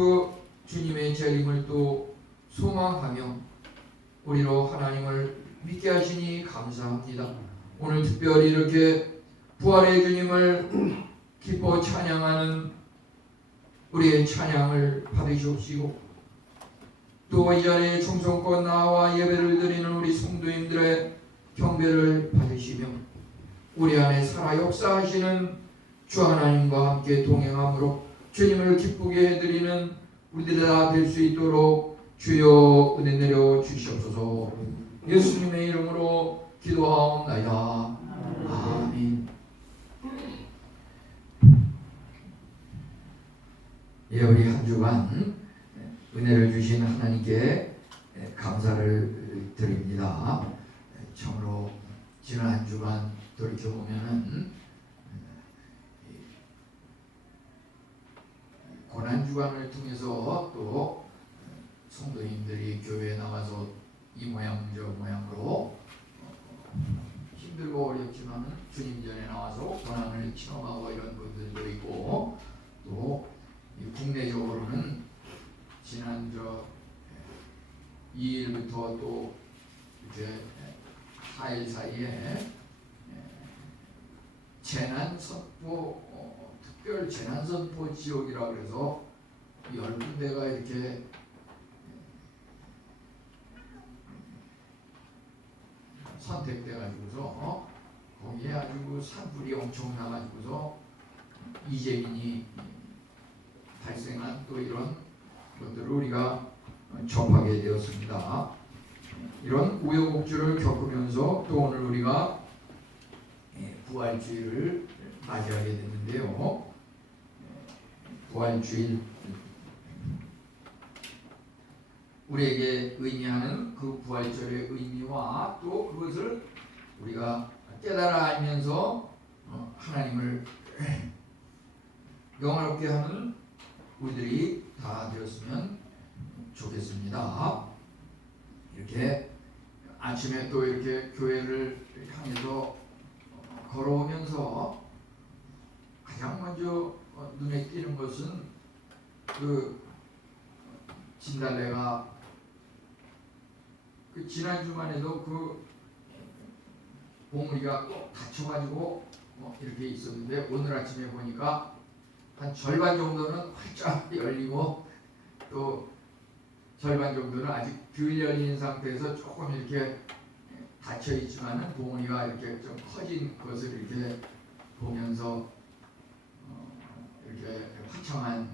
그 주님의 재림을 또 소망하며 우리로 하나님을 믿게 하시니 감사합니다. 오늘 특별히 이렇게 부활의 주님을 기뻐 찬양하는 우리의 찬양을 받으시옵시고, 또 이 자리에 충성껏 나와 예배를 드리는 우리 성도님들의 경배를 받으시며 우리 안에 살아 역사하시는 주 하나님과 함께 동행함으로 주님을 기쁘게 해드리는 우리들이 다 될 수 있도록 주여 은혜 내려 주시옵소서. 예수님의 이름으로 기도하옵나이다. 아멘. 예, 우리 한 주간 은혜를 주신 하나님께 감사를 드립니다. 참으로 지난 한 주간 돌이켜보면은 고난주간을 통해서 또 성도님들이 교회에 나와서 이 모양 저 모양으로 힘들고 어렵지만 주님 전에 나와서 고난을 체험하고 이런 분들도 있고, 또 국내적으로는 지난 2일부터 또 이렇게 4일 사이에 재난선포 특별 재난선포 지역이라 그래서 10군데가 이렇게 선택돼 가지고서 거기에 아주 산불이 엄청 나가지고서 이재민이 발생한 또 이런 것들을 우리가 접하게 되었습니다. 이런 우여곡절을 겪으면서 또 오늘 우리가 부활주일을 맞이하게 됐는데요. 부활주일, 우리에게 의미하는 그 부활절의 의미와 또 그것을 우리가 깨달아 알면서 하나님을 영화롭게 하는 우리들이 다 되었으면 좋겠습니다. 이렇게 아침에 또 이렇게 교회를 향해서 걸어오면서 가장 먼저 눈에 띄는 것은 그 진달래가 그 지난 주간에도 그 봉우리가 꼭 닫혀가지고 이렇게 있었는데, 오늘 아침에 보니까 한 절반 정도는 활짝 열리고 또 절반 정도는 아직 덜 열린 상태에서 조금 이렇게 닫혀 있지만은 봉우리가 이렇게 좀 커진 것을 이렇게 보면서 이렇게 화창한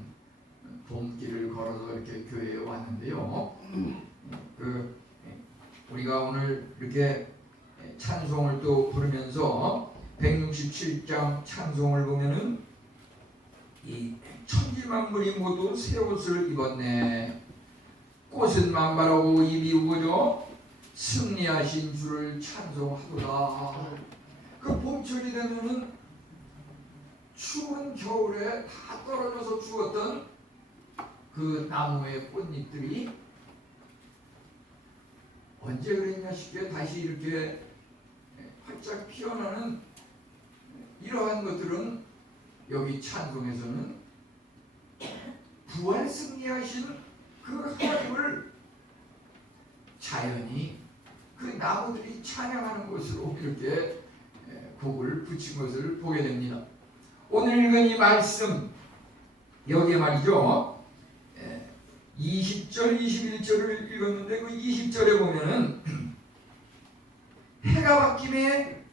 봄길을 걸어서 이렇게 교회에 왔는데요. 우리가 오늘 이렇게 찬송을 또 부르면서 167장 찬송을 보면은 이 천지만물이 모두 새 옷을 입었네. 꽃은 만발하고 잎이 우거져 승리하신 주를 찬송하도다. 그 봄철이 되면은 추운 겨울에 다 떨어져서 죽었던 그 나무의 꽃잎들이 언제 그랬냐 싶게 다시 이렇게 활짝 피어나는 이러한 것들은 여기 찬송에서는 부활 승리하신 그 하나님을 자연히 그 나무들이 찬양하는 것으로 이렇게 곡을 붙인 것을 보게 됩니다. 오늘 읽은 이 말씀, 여기에 말이죠, 20절, 21절을 읽었는데 그 20절에 보면은 해가 바뀜에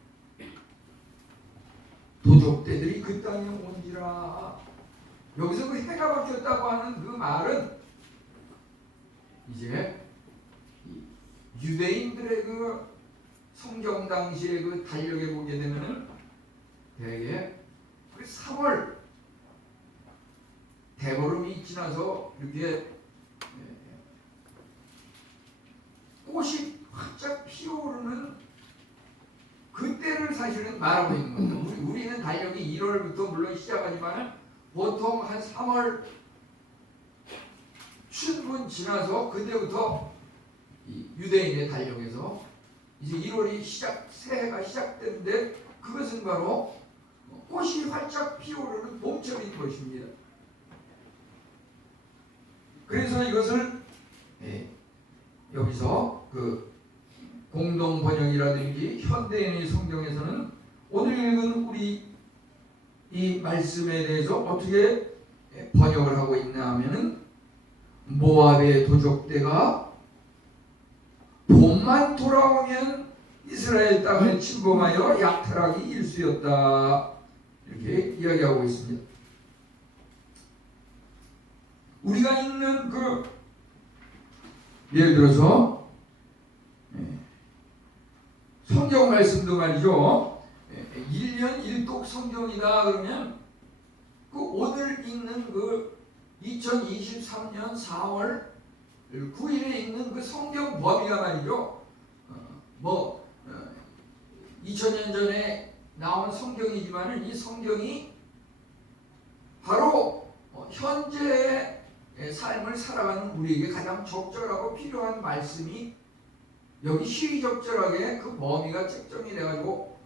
도적대들이 그 땅에 온지라. 여기서 그 해가 바뀌었다고 하는 그 말은 이제 유대인들의 그 성경 당시의 그 달력에 보게 되면은 대개 그 3월 대보름이 지나서 이렇게 꽃이 활짝 피어오르는 그때를 사실은 말하고 있는 겁니다. 우리는 달력이 1월부터 물론 시작하지만 보통 한 3월 춘분 지나서 그때부터 이 유대인의 달력에서 이제 1월이 새해가 시작되는데, 그것은 바로 꽃이 활짝 피어오르는 봄철인 것입니다. 그래서 이것을 여기서 그 공동 번역이라든지 현대인의 성경에서는 오늘 읽은 우리 이 말씀에 대해서 어떻게 번역을 하고 있나 하면은 모압의 도적대가 봄만 돌아오면 이스라엘 땅을 침범하여 약탈하기 일쑤였다, 이렇게 이야기하고 있습니다. 우리가 읽는 그 예를 들어서 성경 말씀도 말이죠. 1년 1독 성경이다 그러면 그 오늘 읽는 그 2023년 4월 9일에 읽는 그 성경 범위가 말이죠. 2000년 전에 나온 성경이지만은 이 성경이 바로 현재의 삶을 살아가는 우리에게 가장 적절하고 필요한 말씀이 여기 시의적절하게 그 범위가 책정이 돼가지고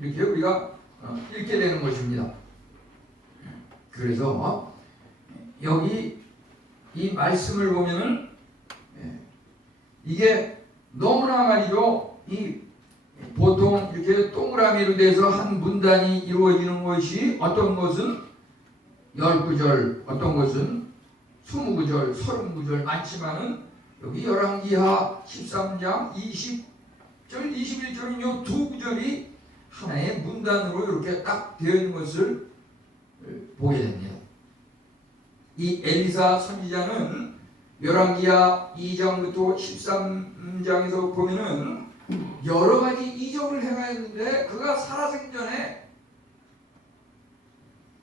이렇게 우리가 읽게 되는 것입니다. 그래서 여기 이 말씀을 보면은 이게 너무나 말이죠. 이 보통 이렇게 동그라미로 돼서 한 문단이 이루어지는 것이 어떤 것은 10구절, 어떤 것은 20구절, 30구절 많지만은 여기 열왕기하 13장 20절, 21절인 요 두 구절이 하나의 문단으로 이렇게 딱 되어 있는 것을 보게 됩니다. 이 엘리사 선지자는 열왕기하 2장부터 13장에서 보면은 여러 가지 이적을 행하였는데 그가 살아생전에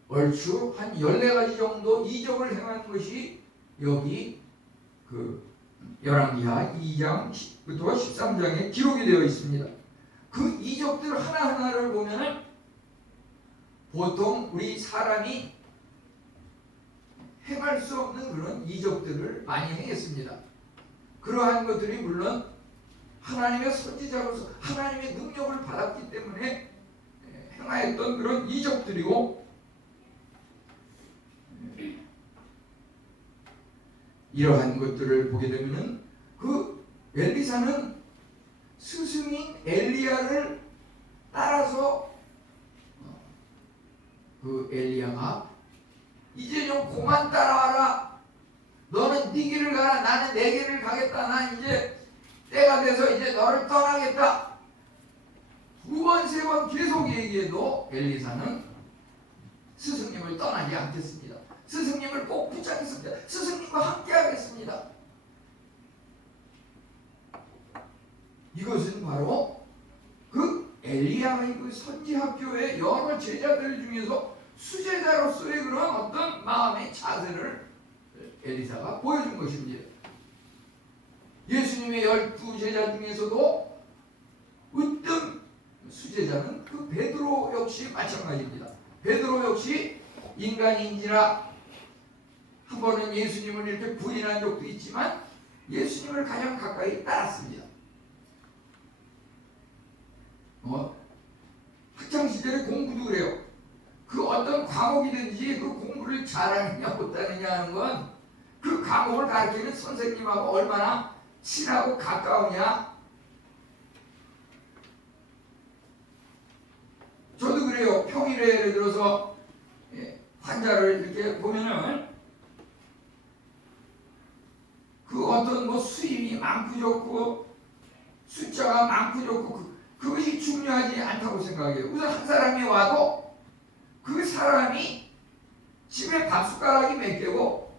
얼추 한 14가지 정도 이적을 행한 것이 여기 그 열왕기하 2장부터 13장에 기록이 되어 있습니다. 그 이적들 하나하나를 보면은 보통 우리 사람이 행할 수 없는 그런 이적들을 많이 행했습니다. 그러한 것들이 물론 하나님의 선지자로서 하나님의 능력을 받았기 때문에 행하였던 그런 이적들이고, 이러한 것들을 보게 되면은 그 엘리사는 스승인 엘리야를 따라서 그 엘리야가 이제 좀 그만 따라와라, 너는 네 길을 가라, 나는 내 길을 가겠다, 난 이제 때가 돼서 이제 너를 떠나겠다, 두 번, 세 번 계속 얘기해도 엘리사는 스승님을 떠나지 않겠습니다. 스승님을 꼭 붙잡겠습니다. 스승님과 함께 하겠습니다. 이것은 바로 그 엘리야의 그 선지학교의 여러 제자들 중에서 수제자로서의 그런 어떤 마음의 자세를 엘리사가 보여준 것입니다. 예수님의 12제자 중에서도 으뜸 수제자는 그 베드로 역시 마찬가지입니다. 베드로 역시 인간인지라 한 번은 예수님을 이렇게 부인한 적도 있지만 예수님을 가장 가까이 따랐습니다. 학창시절에 공부도 그래요. 그 어떤 과목이든지 그 공부를 잘하느냐 못하느냐 하는 건 그 과목을 가르치는 선생님하고 얼마나 친하고 가까우냐. 저도 그래요. 평일에 예를 들어서 환자를 이렇게 보면은 그 어떤 뭐 수입이 많고 좋고 숫자가 많고 좋고 그것이 중요하지 않다고 생각해요. 우선 한 사람이 와도 그 사람이 집에 밥숟가락이 몇 개고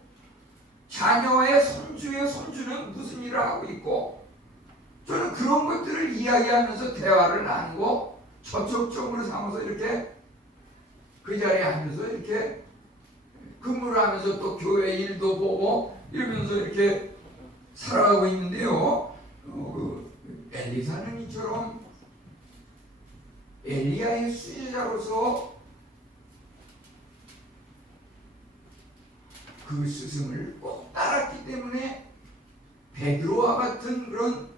자녀의 손주의 손주는 무슨 일을 하고 있고, 저는 그런 것들을 이야기하면서 대화를 나누고 접촉점으로 삼아서 이렇게 그 자리에 앉아서 이렇게 근무를 하면서 또 교회 일도 보고 이러면서 이렇게 살아가고 있는데요. 엘리사는 이처럼 엘리야의 수제자로서 그 스승을 꼭 따랐기 때문에 베드로와 같은 그런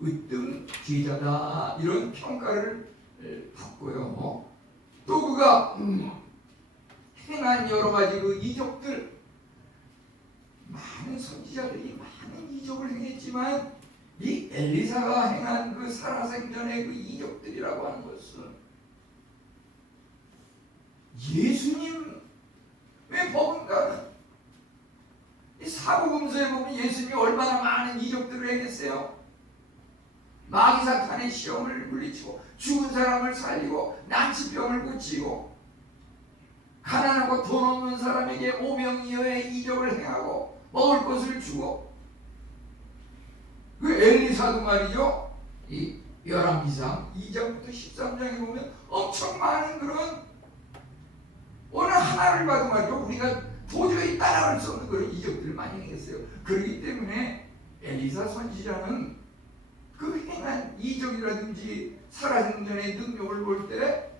으뜸 제자다, 이런 평가를 받고요. 또 그가 행한 여러 가지 그 이적들 많은 선지자들이 많은 이적을 행했지만 이 엘리사가 행한 그 살아생전의 그 이적들이라고 하는 것은 예수님의 버금가는 이 사복음서에 보면 예수님이 얼마나 많은 이적들을 행했어요. 마귀 사탄의 시험을 물리치고 죽은 사람을 살리고 난치병을 고치고 가난하고 돈 없는 사람에게 오병이어의 이적을 행하고 먹을 것을 주고 그 엘리사도 말이죠. 이 열왕기상 2장부터 13장에 보면 엄청 많은 그런 어느 하나를 봐도 말이죠. 우리가 도저히 따라갈 수 없는 그런 이적들을 많이 행했어요. 그렇기 때문에 엘리사 선지자는 그 행한 이적이라든지 살아생전의 능력을 볼 때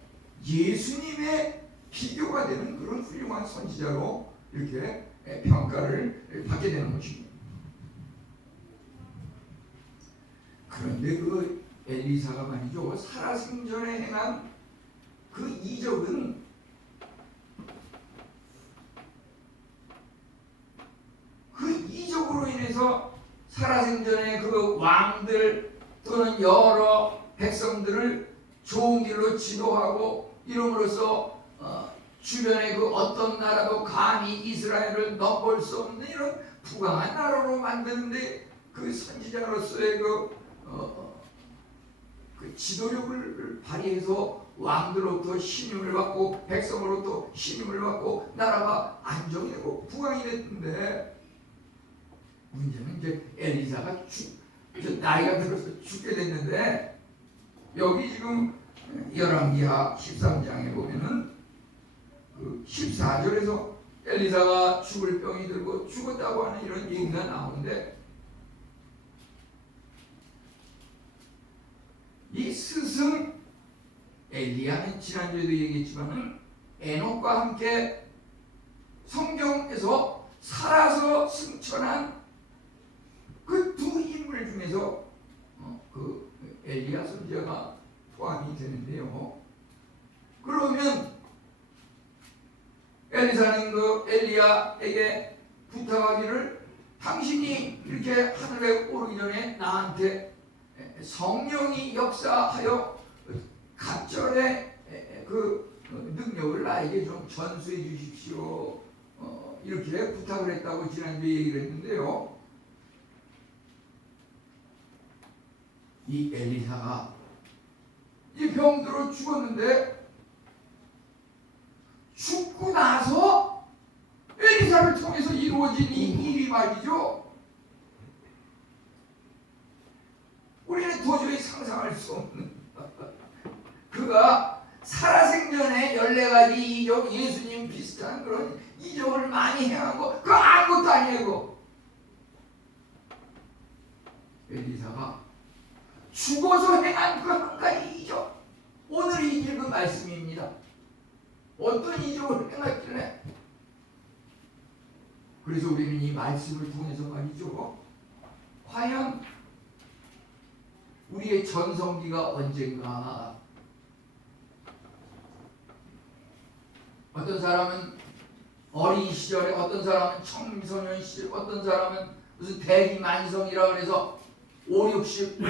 예수님의 비교가 되는 그런 훌륭한 선지자로 이렇게 평가를 받게 되는 것입니다. 그런데 그 엘리사가 말이죠. 살아생전에 행한 그 이적은 그 이적으로 인해서 살아생전에 그 왕들 또는 여러 백성들을 좋은 길로 지도하고 이름으로써 주변의 그 어떤 나라도 감히 이스라엘을 넘볼 수 없는 이런 부강한 나라로 만드는데 그 선지자로서의 그 지도력을 발휘해서 왕들로부터 신임을 받고 백성으로부터 신임을 받고 나라가 안정이 되고 부강이 됐는데 문제는 이제 엘리사가 나이가 들어서 죽게 됐는데 여기 지금 열왕기하 13장에 보면은 그 14절에서 엘리사가 죽을 병이 들고 죽었다고 하는 이런 얘기가 나오는데 이 스승 엘리야는 지난주에도 얘기했지만은 에녹과 함께 성경에서 살아서 승천한 그 두 인물 중에서 그 엘리야 선지자가 포함이 되는데요. 그러면 엘리사는 그 엘리야에게 부탁하기를 당신이 이렇게 하늘에 오르기 전에 나한테 성령이 역사하여 갑절의 그 능력을 나에게 좀 전수해 주십시오. 이렇게 부탁을 했다고 지난주에 얘기를 했는데요. 이 엘리사가 이 병들어 죽었는데 죽고 나서 엘리사를 통해서 이루어진 이 일이 말이죠. 우리는 도저히 상상할 수 없는 그가 살아생전에 14가지 이적, 예수님 비슷한 그런 이적을 많이 행하고 그 아무것도 아니고 엘리사가 죽어서 행한 그 한 가지 이적, 오늘이 읽은 말씀입니다. 어떤 이적을 행했길래 그래서 우리는 이 말씀을 통해서 말이죠. 과연 우리의 전성기가 언젠가 어떤 사람은 어린 시절에 어떤 사람은 청소년 시절 어떤 사람은 무슨 대기만성이라 그래서 5, 60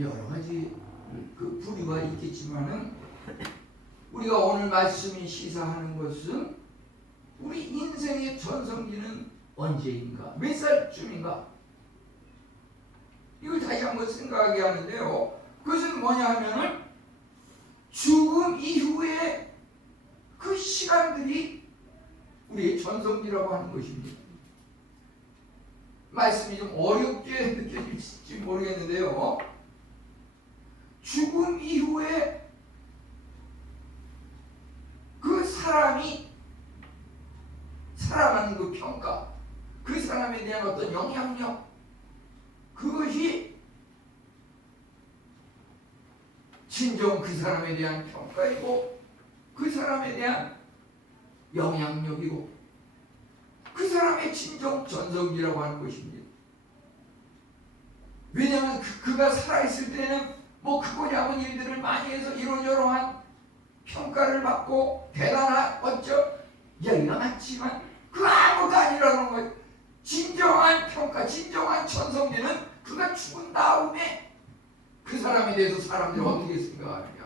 여러 가지 그 부류가 있겠지만은 우리가 오늘 말씀이 시사하는 것은 우리 인생의 전성기는 언제인가 몇 살쯤인가 이걸 다시 한번 생각하게 하는데요. 그것은 뭐냐 하면은 죽음 이후에 그 시간들이 우리의 전성기라고 하는 것입니다. 말씀이 좀 어렵게 느껴질지 모르겠는데요. 죽음 이후에 그 사람이 살아가는 그 평가, 그 사람에 대한 어떤 영향력, 그것이 진정 그 사람에 대한 평가이고 그 사람에 대한 영향력이고 그 사람의 진정 전성기라고 하는 것입니다. 왜냐하면 그가 살아있을 때는 뭐 크고 작은 일들을 많이 해서 이러저러한 평가를 받고 대단한 어쩌 이야기가 많지만 그 아무것도 아니라 뭐라는 거예요? 진정한 평가, 진정한 천성기는 그가 죽은 다음에 그 사람에 대해서 사람들이 어떻게 생각하느냐.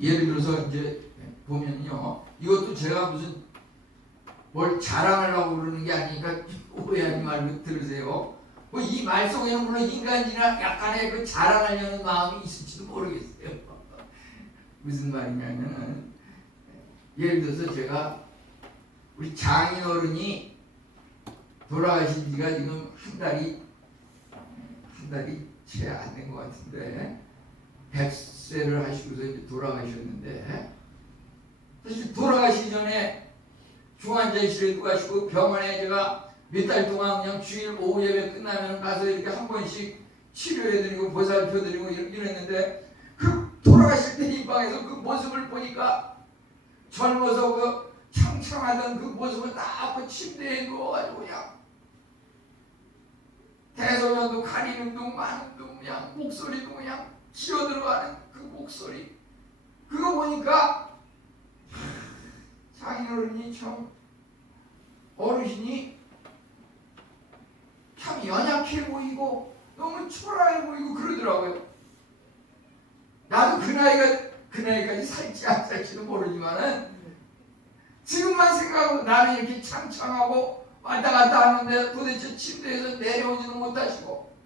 예를 들어서 이제 보면요, 이것도 제가 무슨 뭘 자랑하려고 그러는 게 아니니까 오해하지 말고 들으세요. 뭐 이 말 속에는 물론 인간이나 약간의 그 자랑하려는 마음이 있을지도 모르겠어요. 무슨 말이냐면, 예를 들어서 제가 우리 장인 어른이 돌아가신 지가 지금 한 달이 채 안 된 것 같은데, 100세를 하시고서 이제 돌아가셨는데, 사실 돌아가시기 전에 중환자실에 가시고 병원에 제가 몇 달 동안 그냥 주일 오후 예배 끝나면 가서 이렇게 한 번씩 치료해드리고 보살펴드리고 이랬는데, 그 돌아가실 때 이 방에서 그 모습을 보니까 젊어서 그 창창하던 그 모습을 딱 그 침대에 누워가지고 그냥 대소변도 가리는 둥 마는 둥 그냥 목소리도 그냥 기어들어가는 그 목소리, 그거 보니까 장인어른이 참 어르신이 참 연약해 보이고 너무 초라해 보이고 그러더라고요. 나도 그 나이까지 살지 안 살지는 모르지만은 지금만 생각하고 나는 이렇게 창창하고 왔다 갔다 하는데 도대체 침대에서 내려오지는 못하시고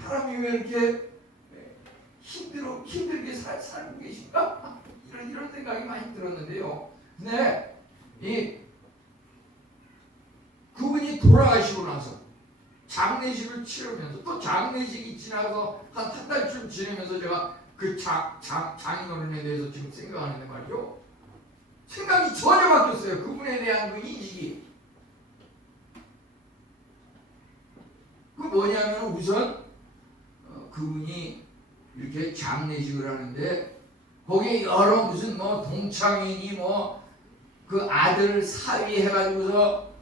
사람이 왜 이렇게 힘들게 살고 계신가? 이런 생각이 많이 들었는데요. 근데 그분이 돌아가시고 나서 장례식을 치르면서 또 장례식이 지나서 한 달쯤 지내면서 제가 그 장인어른에 대해서 지금 생각하는데 말이죠. 생각이 전혀 바뀌었어요. 그분에 대한 그 인식이. 그 뭐냐면 우선 그분이 이렇게 장례식을 하는데 거기에 여러 무슨 뭐 동창회니 뭐 그 아들 사위 해가지고서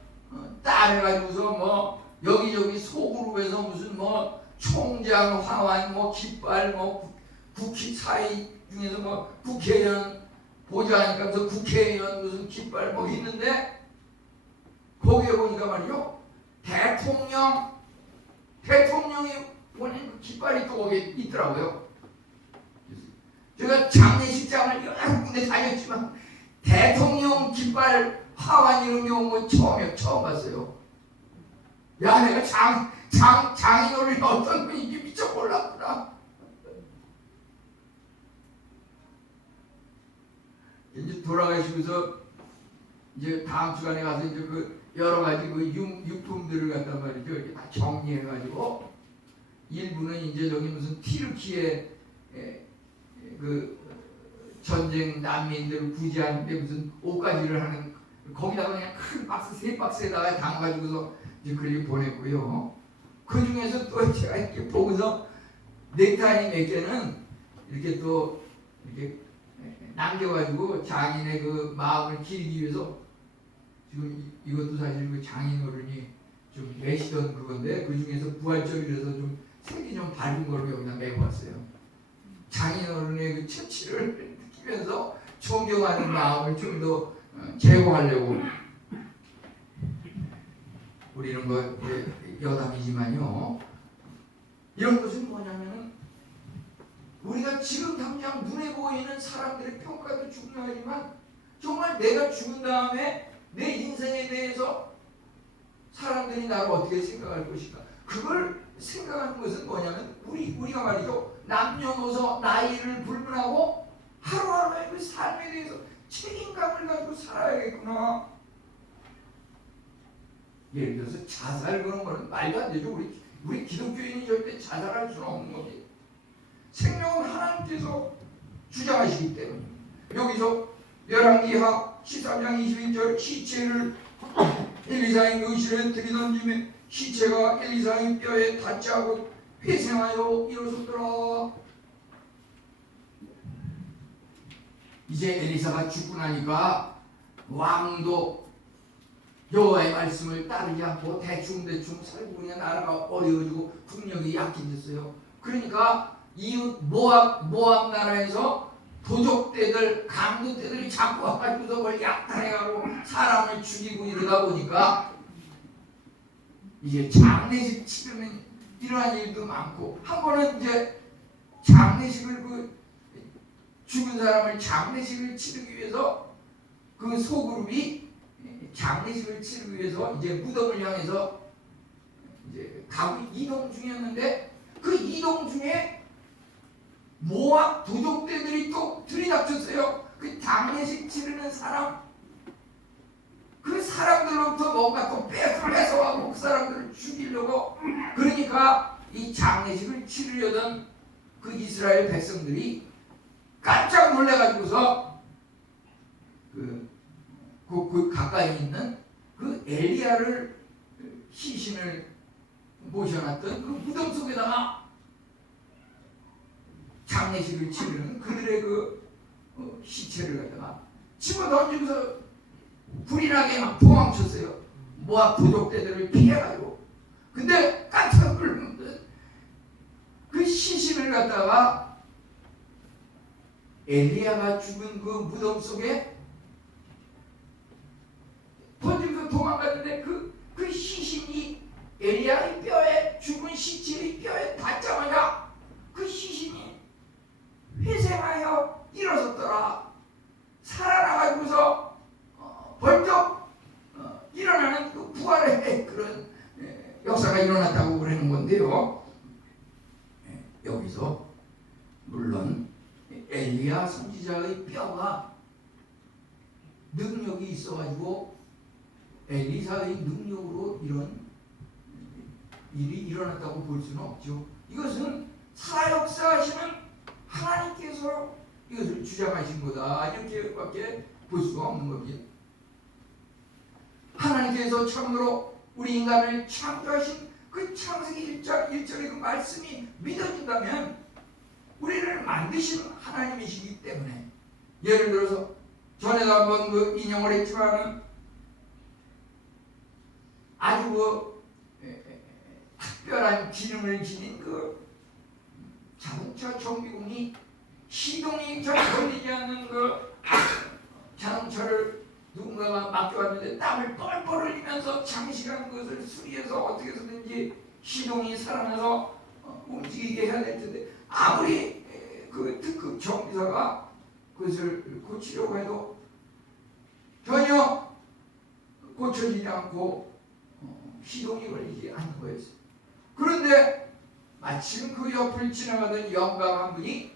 딸 해가지고서 뭐 여기저기 소그룹에서 무슨 뭐 총장 화환 뭐 깃발 뭐 국회 사위 중에서 뭐 국회의원 보좌하니까 무슨 국회의원 무슨 깃발 뭐 있는데 거기에 보니까 말이요, 대통령이 보낸 그 깃발이 또 거기에 있더라고요. 제가 장례식장을 여러 군데 다녔지만 대통령 깃발 화환 이런 경우 처음 봤어요. 야, 내가 장인어른이 어떤 분인지 미처 몰랐구나. 이제 돌아가시면서 이제 다음 주간에 가서 이제 그 여러 가지 그 유품들을 갖단 말이죠. 이렇게 다 정리해가지고 일부는 이제 저기 무슨 튀르키예 그 전쟁 난민들을 구제하는데 무슨 옷가지를 하는 거기다가 그냥 큰 박스 3박스에다가 담아가지고서 이제 그렇게 보냈고요. 그 중에서 또 제가 이렇게 보고서 넥타이 몇 개는 이렇게 또 이렇게 남겨가지고 장인의 그 마음을 기리기 위해서 지금 이것도 사실 그 장인어른이 좀 매시던 그건데 그 중에서 부활절이라서 좀 색이 좀 밝은 걸로 여기다 메고 왔어요. 장인어른의 그 채취를 느끼면서 존경하는 마음을 좀 더 제공하려고 우리는 뭐 여담이지만요. 이런 것은 뭐냐면은 우리가 지금 당장 눈에 보이는 사람들의 평가도 중요하지만 정말 내가 죽은 다음에 내 인생에 대해서 사람들이 나를 어떻게 생각할 것인가, 그걸 생각하는 것은 뭐냐면 우리가 말이죠, 남녀노소 나이를 불문하고 하루하루의 그 삶에 대해서 책임감을 가지고 살아야겠구나. 예를 들어서 자살 그런 거는 말도 안 되죠. 우리 기독교인이 절대 자살할 수는 없는 거지. 생명은 하나님께서 주장하시기 때문에. 여기서 열왕기하 13장 22절 시체를 엘리사의 묘실에 들이던짐에 시체가 엘리사의 뼈에 닿지 않고 회생하여 일어섰더라. 이제 엘리사가 죽고 나니까 왕도 여호와의 말씀을 따르지 않고 대충 살고 그냥 나라가 어려워지고 국력이 약해졌어요. 그러니까 이웃 모압 나라에서 도적대들 강도대들이 자꾸 와가지고서 뭘 약탈해가고 사람을 죽이고 이러다 보니까 이제 장례식 치르는 이러한 일도 많고, 한 번은 이제 장례식을 죽은 사람을 장례식을 치르기 위해서 그 소그룹이 장례식을 치르기 위해서 이제 무덤을 향해서 이제 가고 이동 중이었는데, 그 이동 중에 모압 도적대들이 또 들이닥쳤어요. 그 장례식 치르는 사람, 그 사람들로부터 뭔가 또 뺏어가고 그 사람들을 죽이려고. 그러니까 이 장례식을 치르려던 그 이스라엘 백성들이 깜짝 놀래가지고서 그 가까이 있는 그 엘리야를 시신을 모셔놨던 그 무덤 속에다가 장례식을 치르는 그들의 그 시체를 갖다가 집어 던지면서 불이 나게 막 도망쳤어요. 모압 도적대들을 피해가지고. 근데 깜짝 놀랐는데 그 시신을 갖다가 엘리야가 죽은 그 무덤 속에 던지면서 도망갔는데 그 시신이 엘리야의 뼈에, 죽은 시체의 뼈에 닿자마자 그 시신이 회생하여 일어섰더라. 살아나가지고서 벌떡 일어나는 그 부활의 그런 역사가 일어났다고 그러는 건데요. 여기서 물론 엘리야 선지자의 뼈가 능력이 있어가지고 엘리사의 능력으로 이런 일이 일어났다고 볼 수는 없죠. 이것은 살아역사하시는 하나님께서 이것을 주장하신 거다, 이렇게밖에 볼 수가 없는 겁니다. 하나님께서 처음으로 우리 인간을 창조하신 그 창세기 1절의 그 말씀이 믿어진다면 우리를 만드신 하나님이시기 때문에, 예를 들어서 전에도 한번 그 인용을 했지만은 아주 특별한 기능을 지닌 그 자동차 정비공이 시동이 잘 걸리지 않는 그 자동차를 누군가가 맡겨왔는데 땀을 뻘뻘 흘리면서 장시간 그것을 수리해서 어떻게 해서든지 시동이 살아나서 움직이게 해야 될 텐데, 아무리 그 특급 정비사가 그것을 고치려고 해도 전혀 고쳐지지 않고 시동이 걸리지 않는 거였어요. 그런데 마침 그 옆을 지나가던 영감 한 분이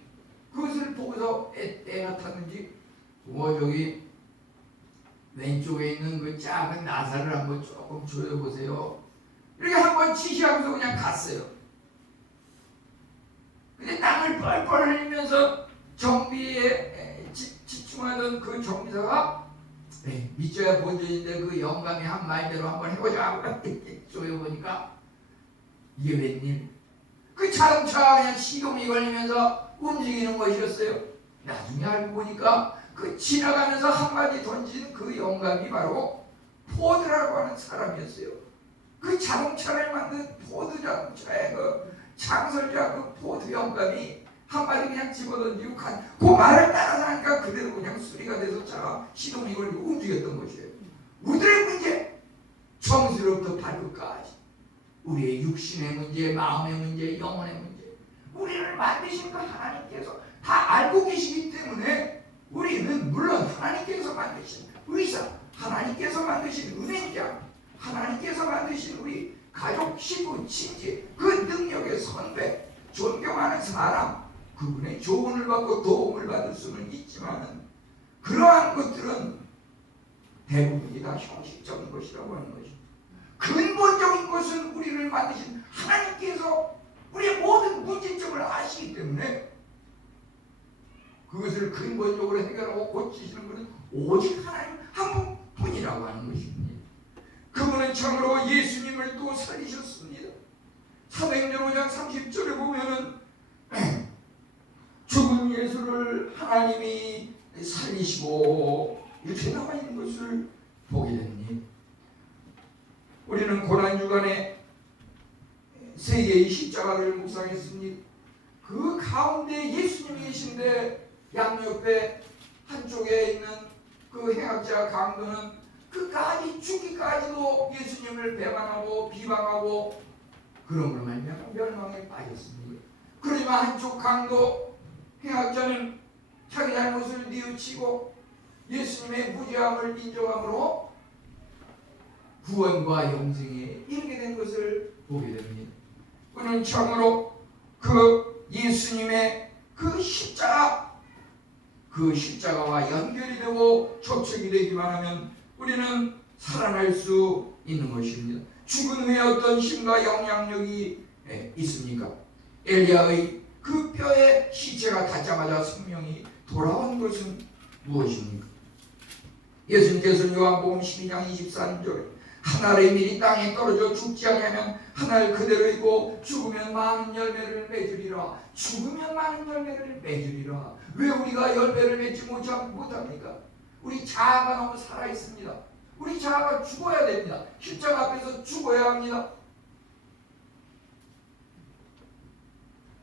그것을 보고서 애가 탔는지 저기 왼쪽에 있는 그 작은 나사를 한번 조금 조여보세요, 이렇게 한번 지시하면서 그냥 갔어요. 근데 땀을 뻘뻘 흘리면서 정비에 집중하던 그 정비사가 믿져야 본전인데 그 영감이 한 말대로 한번 해보자 하고 조여보니까 이게 웬일, 그 자동차가 그냥 시동이 걸리면서 움직이는 것이었어요. 나중에 알고 보니까 그 지나가면서 한마디 던진 그 영감이 바로 포드라고 하는 사람이었어요. 그 자동차를 만든 포드 자동차의 그 창설자 그 포드 영감이 한마디 그냥 집어던지고 그 말을 따라서 하니까 그대로 그냥 수리가 돼서 차가 시동이 걸리고 움직였던 것이에요. 우리의 문제, 정수로부터 발끝까지 우리의 육신의 문제, 마음의 문제, 영혼의 문제, 우리를 만드신 그 하나님께서 다 알고 계시기 때문에 우리는 물론 하나님께서 만드신 의사, 하나님께서 만드신 은행장, 하나님께서 만드신 우리 가족, 시부, 친지, 그 능력의 선배, 존경하는 사람, 그분의 조언을 받고 도움을 받을 수는 있지만 그러한 것들은 대부분이 다 형식적인 것이라고 하는 것이죠. 근본적인 것은 우리를 만드신 하나님께서 우리의 모든 문제점을 아시기 때문에 그것을 근본적으로 해결하고 고치시는 분은 오직 하나님 한 분뿐이라고 하는 것입니다. 그분은 참으로 예수님을 또 살리셨습니다. 사도행전 5장 30절에 보면은 죽은 예수를 하나님이 살리시고 이렇게 나와 있는 것을 보게 됩니다. 우리는 고난주간에 세 개의 십자가를 묵상했습니다. 그 가운데 예수님이 계신데 양옆에 한쪽에 있는 그 행악자 강도는 끝까지 죽기까지도 예수님을 배반하고 비방하고 그런 걸 말미암아 멸망에 빠졌습니다. 그러지만 한쪽 강도 행악자는 자기 잘못을 뉘우치고 예수님의 무죄함을 인정함으로 구원과 영생에 이르게 된 것을 보게 됩니다. 우리는 참으로 그 예수님의 그 십자가와 연결이 되고 접촉이 되기만 하면 우리는 살아날 수 있는 것입니다. 죽은 후에 어떤 힘과 영향력이 있습니까? 엘리야의 그 뼈에 시체가 닿자마자 생명이 돌아온 것은 무엇입니까? 예수님께서 요한복음 12장 23절에 한 알의 밀이 땅에 떨어져 죽지 아니하면 한 알 그대로 있고 죽으면 많은 열매를 맺으리라. 죽으면 많은 열매를 맺으리라. 왜 우리가 열매를 맺지 못합니까? 우리 자아가 너무 살아있습니다. 우리 자아가 죽어야 됩니다. 십자가 앞에서 죽어야 합니다.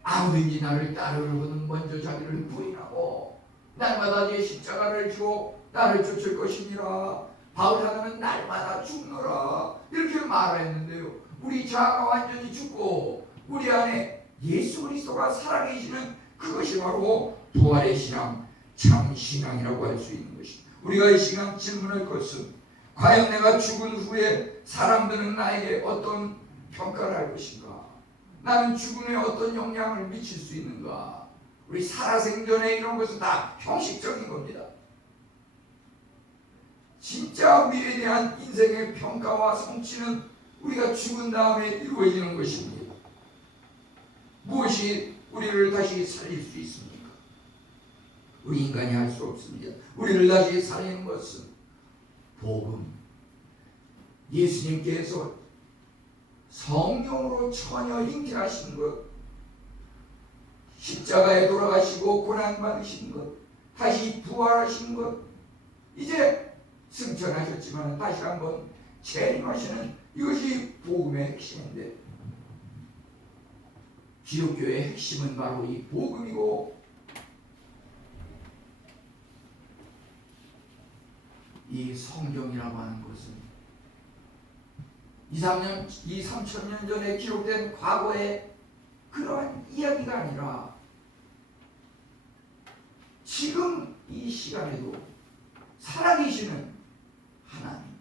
아무든지 나를 따르려거든 먼저 자기를 부인하고 날마다 내 십자가를 지고 나를 쫓을 것이니라. 바울하다는 날마다 죽노라 이렇게 말했는데요. 우리 자아가 완전히 죽고 우리 안에 예수 그리스도가 살아계시는 그것이 바로 부활의 신앙, 참 신앙이라고 할 수 있는 것입니다. 우리가 이 시간 질문할 것은 과연 내가 죽은 후에 사람들은 나에게 어떤 평가를 할 것인가? 나는 죽은 후에 어떤 영향을 미칠 수 있는가? 우리 살아생전에 이런 것은 다 형식적인 겁니다. 진짜 우리에 대한 인생의 평가와 성취는 우리가 죽은 다음에 이루어지는 것입니다. 무엇이 우리를 다시 살릴 수 있습니까? 우리 인간이 할 수 없습니다. 우리를 다시 살리는 것은 복음. 예수님께서 성령으로 처녀 잉태하신 것, 십자가에 돌아가시고 고난받으신 것, 다시 부활하신 것, 이제 승천하셨지만 다시 한번 재림하시는 이것이 복음의 핵심인데, 기독교의 핵심은 바로 이 복음이고 이 성경이라고 하는 것은 2, 3천 전에 기록된 과거의 그러한 이야기가 아니라 지금 이 시간에도 살아계시는 하나님,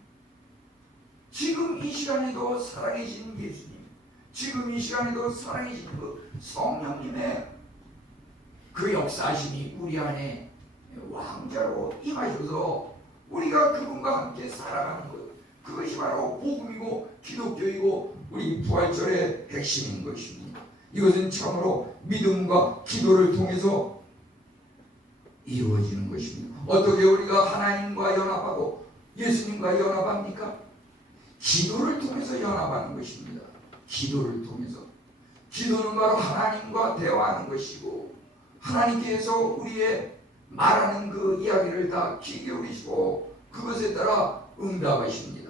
지금 이 시간에도 살아계신 예수님, 지금 이 시간에도 살아계신 그 성령님의 그 역사하심이 우리 안에 왕자로 임하셔서 우리가 그분과 함께 살아가는 것, 그것이 바로 복음이고 기독교이고 우리 부활절의 핵심인 것입니다. 이것은 참으로 믿음과 기도를 통해서 이루어지는 것입니다. 어떻게 우리가 하나님과 연합하고 예수님과 연합합니까? 기도를 통해서 연합하는 것입니다. 기도를 통해서. 기도는 바로 하나님과 대화하는 것이고 하나님께서 우리의 말하는 그 이야기를 다 귀 기울이시고 그것에 따라 응답하십니다.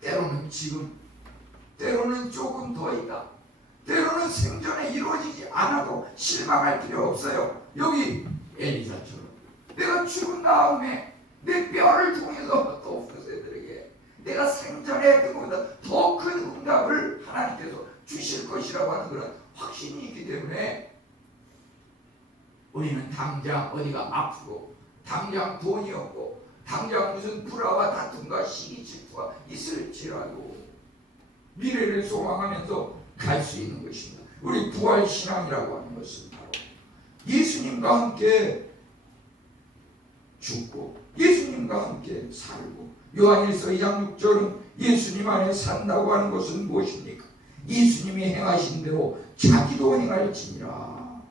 때로는 지금, 때로는 조금 더 있다, 때로는 생전에 이루어지지 않아도 실망할 필요 없어요. 여기 엘리사처럼 내가 죽은 다음에 내 뼈를 통해서 또 후세들에게 내가 생전에 했던 것보다 더 큰 응답을 하나님께서 주실 것이라고 하는 그런 확신이 있기 때문에 우리는 당장 어디가 아프고 당장 돈이 없고 당장 무슨 불화와 다툼과 시기 질투가 있을지라도 미래를 소망하면서 갈 수 있는 것입니다. 우리 부활신앙이라고 하는 것은 바로 예수님과 함께 죽고 예수님과 함께 살고, 요한일서 2장 6절은 예수님 안에 산다고 하는 것은 무엇입니까? 예수님이 행하신 대로 자기도 행할지니라.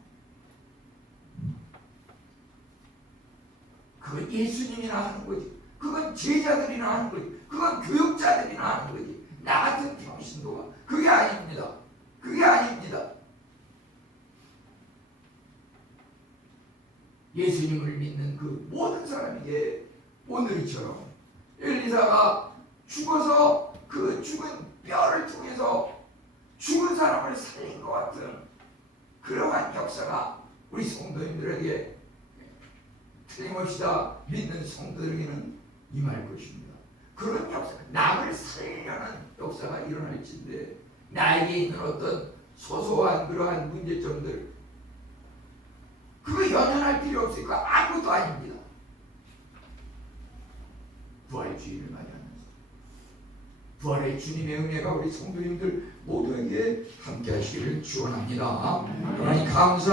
그건 예수님이나 하는 거지, 그건 제자들이나 하는 거지, 그건 교육자들이나 하는 거지. 나 같은 평신도가 그게 아닙니다. 그게 아닙니다. 예수님을 믿는 그 모든 사람에게 오늘처럼 엘리사가 죽어서 그 죽은 뼈를 통해서 죽은 사람을 살린 것 같은 그러한 역사가 우리 성도님들에게 틀림없이 다 믿는 성도들에게는 임할 것입니다. 그런 역사, 남을 살리려는 역사가 일어날진데 나에게 있는 어떤 소소한 그러한 문제점들 그거 연연할 필요 없어요. 그거 아무것도 아닙니다. 부활의 주일을 맞이하면서 부활의 주님의 은혜가 우리 성도님들 모두에게 함께 하시기를 축원합니다. 하나님 감사